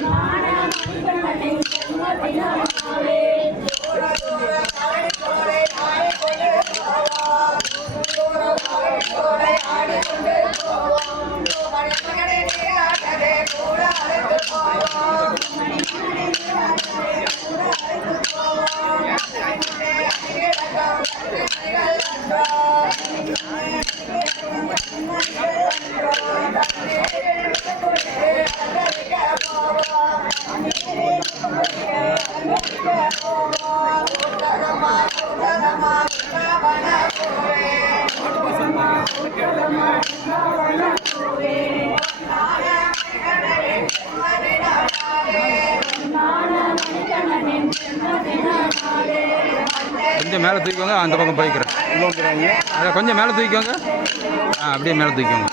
மாணவ கொஞ்சம் மேலே தூக்கிக்கோங்க அந்த பக்கம் போய்க்கிறேன். அதை கொஞ்சம் மேலே தூக்கிக்கோங்க. ஆ அப்படியே மேலே தூக்கிக்கோங்க.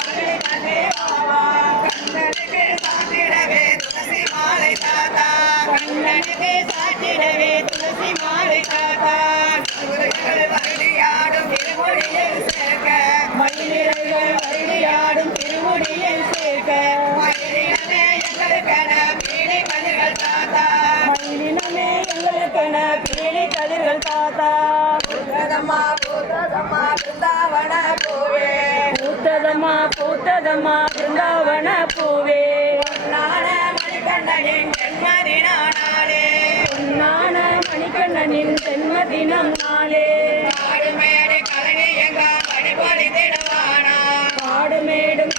வருடியாடும் வருடியாடும் திருமுடியில் சேர்க்க. மயிலினமே எங்களுக்கென பீடை பூத்ததம்மா பூத்ததம்மா பிருந்தாவன பூவே. பூத்ததம்மா பூத்ததம்மா பிருந்தாவன பூவே. நான மணிகண்டனின் ஜென்மதி நாளே நான மணிகண்டனின் ஜென்மதினம் எங்கும் பணிபொழிந்திடுவானா காடுமேடும்